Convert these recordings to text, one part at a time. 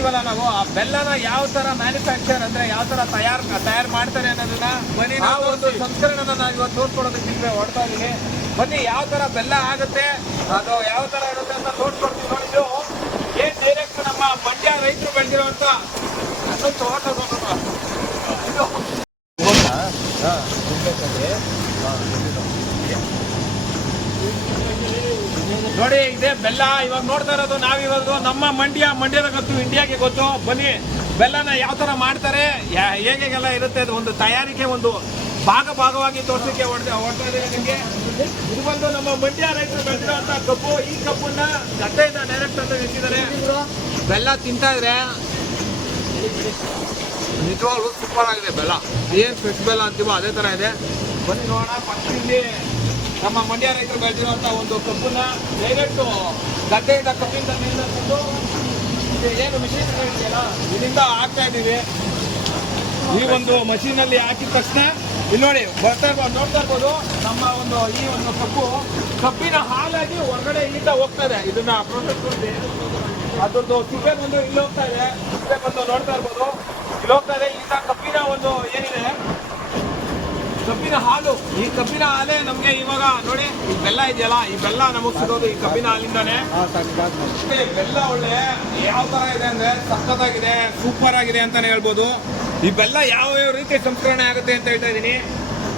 ನೋಡ್ತೀವಲ್ಲ ನಾವು ಆ ಬೆಲ್ಲನ ಯಾವ ತರ ಮ್ಯಾನುಫ್ಯಾಕ್ಚರ್ ಅಂದ್ರೆ ಯಾವ ತರ ತಯಾರ್ ತಯಾರು ಮಾಡ್ತಾರೆ ಅನ್ನೋದನ್ನ ಬನ್ನಿ ನಾವು ಒಂದು ಸಂಸ್ಕರಣನ ನಾವು ಇವತ್ತು ತೋರ್ಸ್ಕೊಡೋದಕ್ಕೆ ನಿಮ್ಗೆ ಹೊಡ್ತಾ ಇದೀನಿ ಬನ್ನಿ ಯಾವ ತರ ಬೆಲ್ಲ ಆಗುತ್ತೆ ಅದು ಯಾವ ತರ ಇರುತ್ತೆ ಅಂತ ತೋರ್ಸ್ಕೊಡ್ತೀವಿ ನೋಡಿದ್ರು ಏನ್ ಡೈರೆಕ್ಟ್ ನಮ್ಮ ಮಂಡ್ಯ ರೈತರು ಬೆಳೆದಿರುವಂತ ಅದೊಂದು ತೋಟ ನೋಡೋಣ. ಇದು ನೋಡಿ, ಇದೇ ಬೆಲ್ಲ. ಇವಾಗ ನೋಡ್ತಾ ಇರೋದು ನಾವಿವಾಗ ನಮ್ಮ ಮಂಡ್ಯ, ಮಂಡ್ಯದ ಗೊತ್ತು ಇಂಡಿಯಾಗೆ ಗೊತ್ತು. ಬನ್ನಿ, ಬೆಲ್ಲನ ಯಾವ ತರ ಮಾಡ್ತಾರೆ ಹೇಗೆಲ್ಲ ಇರುತ್ತೆ ಅದು ಒಂದು ತಯಾರಿಕೆ, ಒಂದು ಭಾಗ ಭಾಗವಾಗಿ ತೋರಿಸಲಿಕ್ಕೆ ಹೊಡೆದ ಹೊಡ್ತಾ ನಿಮಗೆ. ಇದು ಬಂದು ನಮ್ಮ ಮಂಡ್ಯ ರೈತರು ಬೆಳೆದಿರುವಂಥ ಕಬ್ಬು. ಈ ಕಬ್ಬನ್ನ ಗದ್ದೆಯಿಂದ ಡೈರೆಕ್ಟ್ ಅಂತ ಇಟ್ಟಿದ್ದಾರೆ. ಬೆಲ್ಲ ತಿಂತಾ ಇದ್ರೆ ನಿಜವಾಗ್ಲೂ ಸೂಪರ್ ಆಗಿದೆ ಬೆಲ್ಲ. ಏನು ಫ್ರೆಶ್ ಬೆಲ್ಲ ಅಂತೀವೋ ಅದೇ ತರ ಇದೆ. ಬನ್ನಿ ನೋಡೋಣ ಫಸ್ಟ್ ಇಲ್ಲಿ ನಮ್ಮ ಮಂಡ್ಯ ರೈತರು ಬೆಳೆದಿರುವಂತ ಒಂದು ಕಬ್ಬನ್ನ ಡೈರೆಕ್ಟ್ ಗದ್ದೆಯಿಂದ ಕಬ್ಬಿಂದ ನೀರನ್ನ ತಂದು ಏನು ಮಿಷಿನ್ ಇದೆಯಲ್ಲ ಇದರಿಂದ ಹಾಕ್ತಾ ಇದ್ದೀವಿ. ಈ ಒಂದು ಮಷೀನ್ ಅಲ್ಲಿ ಹಾಕಿದ ತಕ್ಷಣ, ಇಲ್ಲಿ ನೋಡಿ, ಬರ್ತಾ ಇರ್ಬೋದು, ನೋಡ್ತಾ ಇರ್ಬೋದು, ನಮ್ಮ ಒಂದು ಈ ಒಂದು ಕಬ್ಬು ಕಬ್ಬಿನ ಹಾಲಾಗಿ ಹೊರಗಡೆ ಇಲ್ಲಿಂದ ಹೋಗ್ತಾ ಇದೆ. ಇದನ್ನ ಪ್ರೊಸೆಸ್ ಅದ್ರದ್ದು ಸಿಪ್ಪೆ ಬಂದು ಇಲ್ಲಿ ಹೋಗ್ತಾ ಇದೆ ಸಿಪ್ಪೆ ಬಂದು ನೋಡ್ತಾ ಇರ್ಬೋದು ಇಲ್ಲಿ ಹೋಗ್ತಾ ಇದೆ ಇಲ್ಲಿಂದ ಕಬ್ಬಿನ ಒಂದು ಏನಿದೆ ಕಬ್ಬಿನ ಹಾಲು ಈ ಕಬ್ಬಿನ ಹಾಲೇ ನಮ್ಗೆ ಇವಾಗ ನೋಡಿ ಈ ಬೆಲ್ಲ ಇದೆಯಲ್ಲ ಈ ಬೆಲ್ಲ ನಮಗ್ ಸಿಗೋದು ಈ ಕಬ್ಬಿನ ಹಾಲಿಂದಾನೆ. ಬೆಲ್ಲ ಒಳ್ಳೆ ಯಾವ ತರ ಇದೆ ಅಂದ್ರೆ ಸಖತ್ತಾಗಿದೆ ಸೂಪರ್ ಆಗಿದೆ ಅಂತಾನೆ ಹೇಳ್ಬೋದು. ಈ ಬೆಲ್ಲ ಯಾವ ಯಾವ ರೀತಿ ಸಂಸ್ಕರಣೆ ಆಗುತ್ತೆ ಅಂತ ಹೇಳ್ತಾ ಇದೀನಿ.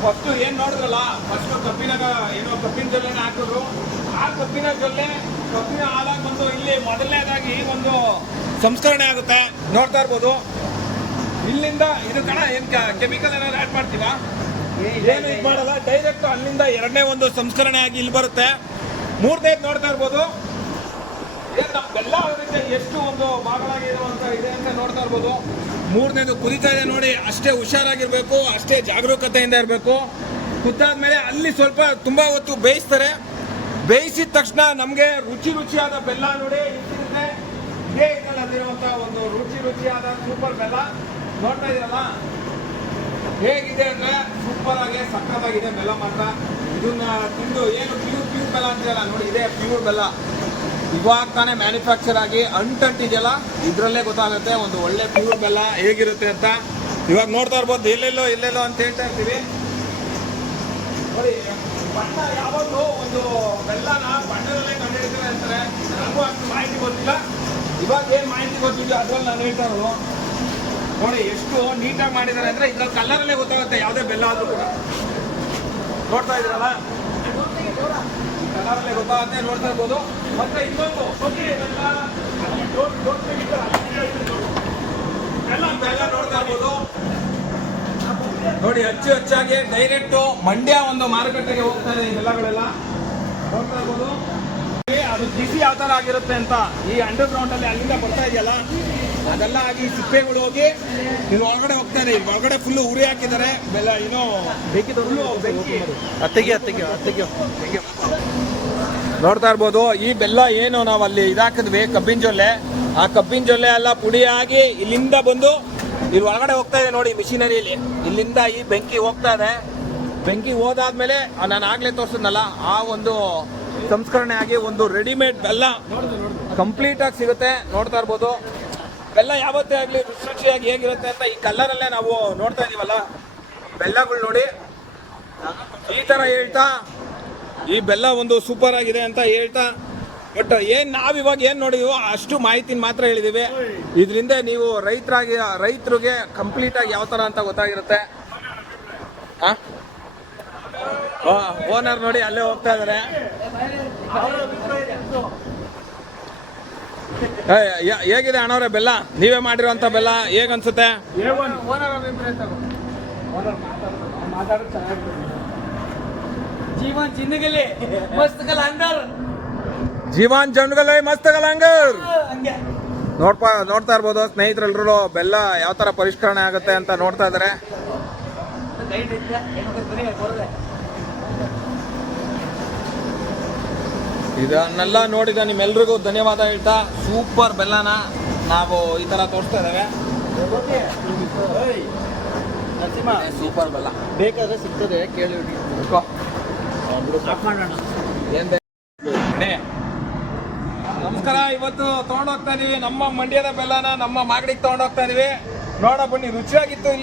ಫಸ್ಟ್ ಏನ್ ನೋಡಿದ್ರಲ್ಲ ಫಸ್ಟ್ ಕಬ್ಬಿನ ಏನೋ ಕಬ್ಬಿನ ಜೊಲ್ಲೆನ ಹಾಕಿದ್ರು. ಆ ಕಬ್ಬಿನ ಜೊಲ್ಲೆ ಕಬ್ಬಿನ ಹಾಲಾಗಿ ಬಂದು ಇಲ್ಲಿ ಮೊದಲನೇದಾಗಿ ಒಂದು ಸಂಸ್ಕರಣೆ ಆಗುತ್ತೆ. ನೋಡ್ತಾ ಇರ್ಬೋದು. ಇಲ್ಲಿಂದ ಇದು ಕಣ ಏನ್ ಕೆಮಿಕಲ್ ಏನಾದ್ರು ಆಡ್ ಮಾಡ್ತೀವಾ ಏನು ಇದು ಮಾಡಲ್ಲ ಡೈರೆಕ್ಟ್ ಅಲ್ಲಿಂದ ಎರಡನೇ ಒಂದು ಸಂಸ್ಕರಣೆ ಆಗಿ ಇಲ್ಲಿ ಬರುತ್ತೆ. ಮೂರನೇದು ನೋಡ್ತಾ ಇರ್ಬೋದು. ನಮ್ಗೆಲ್ಲ ಎಷ್ಟು ಒಂದು ಭಾಗವಾಗಿರುವಂತ ಇದೆ ಅಂತ ನೋಡ್ತಾ ಇರ್ಬೋದು. ಮೂರನೇದು ಕುದಿತಾ ಇದೆ ನೋಡಿ, ಅಷ್ಟೇ ಹುಷಾರಾಗಿರ್ಬೇಕು, ಅಷ್ಟೇ ಜಾಗರೂಕತೆಯಿಂದ ಇರಬೇಕು. ಕುದ್ದಾದ್ಮೇಲೆ ಅಲ್ಲಿ ಸ್ವಲ್ಪ ತುಂಬಾ ಹೊತ್ತು ಬೇಯಿಸ್ತಾರೆ. ಬೇಯಿಸಿದ ತಕ್ಷಣ ನಮಗೆ ರುಚಿ ರುಚಿಯಾದ ಬೆಲ್ಲ ನೋಡಿ ಇದ್ದಿರುತ್ತೆ ಇದೇ ಒಂದು ರುಚಿ ರುಚಿಯಾದ ಸೂಪರ್ ಬೆಲ್ಲ. ನೋಡ್ತಾ ಇದೀರಲ್ಲ? ಹೇಗಿದೆ ಅಂದ್ರೆ ಸೂಪರ್ ಆಗಿ ಸಕ್ಕತ್ತಾಗಿದೆ ಬೆಲ್ಲ ಮಾತ್ರ. ಇದನ್ನ ತಿಂದು ಏನು ಪ್ಯೂರ್ ಪ್ಯೂರ್ ಬೆಲ್ಲ ಅಂತೀರಲ್ಲ ನೋಡಿ, ಇದೇ ಪ್ಯೂರ್ ಬೆಲ್ಲ. ಇವಾಗ ತಾನೇ ಮ್ಯಾನುಫ್ಯಾಕ್ಚರ್ ಆಗಿ ಅಂಟಂಟಿದೆಯಲ್ಲ ಇದರಲ್ಲೇ ಗೊತ್ತಾಗುತ್ತೆ ಒಂದು ಒಳ್ಳೆ ಪ್ಯೂರ್ ಬೆಲ್ಲ ಹೇಗಿರುತ್ತೆ ಅಂತ. ಇವಾಗ ನೋಡ್ತಾ ಇರ್ಬೋದು, ಎಲ್ಲೆಲ್ಲೋ ಎಲ್ಲೆಲ್ಲೋ ಅಂತ ಹೇಳ್ತಾ ಇರ್ತೀವಿ. ಬಣ್ಣ ಯಾವಾಗಲೂ ಒಂದು ಬೆಲ್ಲನ ಬಣ್ಣದಲ್ಲೇ ಕಂಡಿಡ್ತಾರೆ ಅಂತಾರೆ. ನನಗೂ ಅಷ್ಟು ಮಾಹಿತಿ ಗೊತ್ತಿಲ್ಲ. ಇವಾಗ ಏನು ಮಾಹಿತಿ ಗೊತ್ತಿದೆ ಅದ್ರಲ್ಲಿ ನಾನು ಹೇಳ್ತಾ ಇರೋದು. ನೋಡಿ, ಎಷ್ಟು ನೀಟಾಗಿ ಮಾಡಿದ್ದಾರೆ ಅಂದ್ರೆ ಇದ್ರಲ್ಲಿ ಕಲ್ಲರಲ್ಲೇ ಗೊತ್ತಾಗುತ್ತೆ, ಯಾವುದೇ ಬೆಲ್ಲ ಆದ್ರೂ ಕೂಡ. ನೋಡ್ತಾ ಇದ್ರಲ್ಲ ಕಲರಲ್ಲೇ ಗೊತ್ತಾಗುತ್ತೆ, ನೋಡ್ತಾ ಇರ್ಬೋದು. ಮತ್ತೆ ಇನ್ನೊಂದು ಬೆಲ್ಲ. ನೋಡ್ತಾ ಇರ್ಬೋದು. ನೋಡಿ, ಅಚ್ಚು ಅಚ್ಚಾಗಿ ಡೈರೆಕ್ಟ್ ಮಂಡ್ಯ ಒಂದು ಮಾರುಕಟ್ಟೆಗೆ ಹೋಗ್ತಾ ಇದೆ ಈ ಬೆಲ್ಲಗಳೆಲ್ಲ. ನೋಡ್ತಾ ಇರ್ಬೋದು. ಅದು ಬಿಸಿ ಯಾವ ತರ ಆಗಿರುತ್ತೆ ಅಂತ ಈ ಅಂಡರ್ ಗ್ರೌಂಡ್ ಅಲ್ಲಿ ಅಲ್ಲಿಂದ ಬರ್ತಾ ಇದೆಯಲ್ಲ? ಅದೆಲ್ಲ ಆಗಿ ಸಿಪ್ಪೆಗಳು ಹೋಗಿ ಇದು ಒಳಗಡೆ ಹೋಗ್ತಾ ಇದೆ ಇಲ್ಲಿ ಒಳಗಡೆ ಫುಲ್ ಉರಿ ಹಾಕಿದ್ದಾರೆ. ಬೆಲ್ಲ ಏನೋ ಬೆಂಕಿ ಅತ್ತಿಗೆ ಅತ್ತಿಗೆ ಅತ್ತಿಗೆ. ನೋಡ್ತಾ ಇರ್ಬೋದು ಈ ಬೆಲ್ಲ ಏನು ನಾವು ಅಲ್ಲಿ ಇದಾಕಿದ್ವಿ ಕಬ್ಬಿನ ಜೊಲ್ಲೆ. ಆ ಕಬ್ಬಿನ ಜೊಲ್ಲೆ ಎಲ್ಲ ಪುಡಿ ಆಗಿ ಇಲ್ಲಿಂದ ಬಂದು ಇಲ್ಲಿ ಒಳಗಡೆ ಹೋಗ್ತಾ ಇದೆ ನೋಡಿ ಮಿಷಿನರಿಯಲ್ಲಿ ಇಲ್ಲಿಂದ ಈ ಬೆಂಕಿ ಹೋಗ್ತಾ ಇದೆ. ಬೆಂಕಿ ಹೋದಾದ್ಮೇಲೆ ನಾನು ಆಗ್ಲೇ ತೋರಿಸಿದ್ನಲ್ಲ ಆ ಒಂದು ಸಂಸ್ಕರಣೆ ಆಗಿ ಒಂದು ರೆಡಿಮೇಡ್ ಬೆಲ್ಲ ಕಂಪ್ಲೀಟ್ ಆಗಿ ಸಿಗುತ್ತೆ. ನೋಡ್ತಾ ಇರ್ಬೋದು. ಬೆಲ್ಲ ಯಾವತ್ತೇ ಆಗಲಿ ರುಚಿ ರುಚಿಯಾಗಿ ಹೇಗಿರುತ್ತೆ ಅಂತ ಈ ಕಲ್ಲರಲ್ಲೇ ನಾವು ನೋಡ್ತಾ ಇದೀವಲ್ಲ? ಬೆಲ್ಲಗಳು ನೋಡಿ. ಈ ತರ ಹೇಳ್ತಾ, ಈ ಬೆಲ್ಲ ಒಂದು ಸೂಪರ್ ಆಗಿದೆ ಅಂತ ಹೇಳ್ತಾ ಬಟ್ ಏನ್ ನಾವು ಇವಾಗ ಏನು ನೋಡಿದೀವೋ ಅಷ್ಟು ಮಾಹಿತಿನ ಮಾತ್ರ ಹೇಳಿದ್ದೀವಿ ಇದರಿಂದ ನೀವು ರೈತರಾಗಿ, ರೈತರಿಗೆ ಕಂಪ್ಲೀಟ್ ಆಗಿ ಯಾವ ತರ ಅಂತ ಗೊತ್ತಾಗಿರುತ್ತೆ. ಓನರ್ ನೋಡಿ ಅಲ್ಲೇ ಹೋಗ್ತಾ ಯ- ಹೇಗಿದೆ ಅಣ್ಣವ್ರೆ ಬೆಲ್ಲ? ನೀವೇ ಮಾಡಿರುವಂತ ಬೆಲ್ಲ ಹೇಗನ್ಸುತ್ತೆ? ಜೀವನ್ ಜಿಂದಗಲಿ ಮಸ್ತ್ ಜೀವನ್ ಜನ್ಗಲೇ ಮಸ್ತ್ ಕಲಾಂಗರ್ ನೋಡ್ಪ ನೋಡ್ತಾ ಇರ್ಬೋದು ಸ್ನೇಹಿತರೆಲ್ಲರೂ ಬೆಲ್ಲ ಯಾವ ತರ ಪರಿಷ್ಕರಣೆ ಆಗುತ್ತೆ ಅಂತ ನೋಡ್ತಾ ಇದ್ದಾರೆ. ಇದನ್ನೆಲ್ಲ ನೋಡಿದ ನಿಮ್ಮೆಲ್ರಿಗೂ ಧನ್ಯವಾದ ಹೇಳ್ತಾ ಸೂಪರ್ ಬೆಲ್ಲನ ನಾವು ಈ ತರ ತೋರಿಸ್ತಾ ಇದ್ದೇವೆ. ಸೂಪರ್ ಬೆಲ್ಲ. ಬೇಕಾದ್ರೆ ಸಿಗ್ತದೆ ಕೇಳಿ ಏನ್ ನಮಸ್ಕಾರ ಇವತ್ತು ತಗೊಂಡೋಗ್ತಾ ಇದೀವಿ ನಮ್ಮ ಮಂಡ್ಯದ ಬೆಲ್ಲನ ನಮ್ಮ ಮಾಗಡಿಗೆ ತಗೊಂಡೋಗ್ತಾ ಇದೀವಿ. ನೋಡ ಬನ್ನಿ ರುಚಿಯಾಗಿತ್ತು ಇಲ್ಲ?